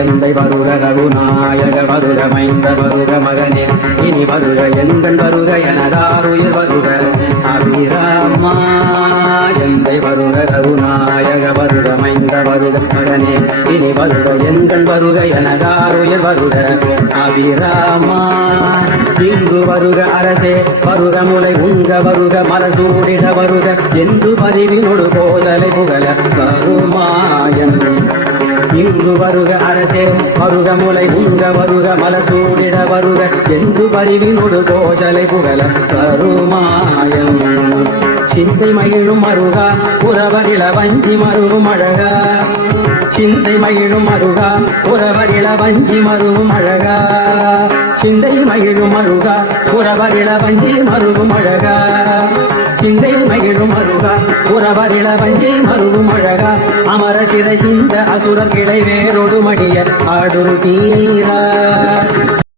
எந்தை வருக ரகுநாயக வருக மைந்த வருக மகனே இனி வருக எந்தன் வருக எனதாருயிர் வருக அபிராமா எந்தை வருக ரகுநாயக வருக மைந்த வருக மகனே இனி வருக எந்தன் வருக எனதாருயிர் வருக அபிராமா இங்கு வருக அரசே வருக முளை உங்க வருக மரசூடிட வருக என்று பதிவினொடு போதலை புகழ வருமாயன் இங்கு வருக அரசே வருக முளை உங்க வருக மலசூடிட வருக என்று பதிவினொடு போதலை புகழ வருமாயன் சிந்தை மகிழும் மருகா உறவரிள வஞ்சி மருவும் அழகா சிந்தை மகிழும் மருகா உறவரிள வஞ்சி மருவும் அழகா சிந்தை மகிழும் மருகா உறவரிள வஞ்சி மருவும் அழகா சிந்தை மகிழும் மருகா உறவரிள வஞ்சி மருவும் அழகா அமர சிறை சிந்த அசுரர் கிளை வேறொடு மடிய ஆடுரு தீரா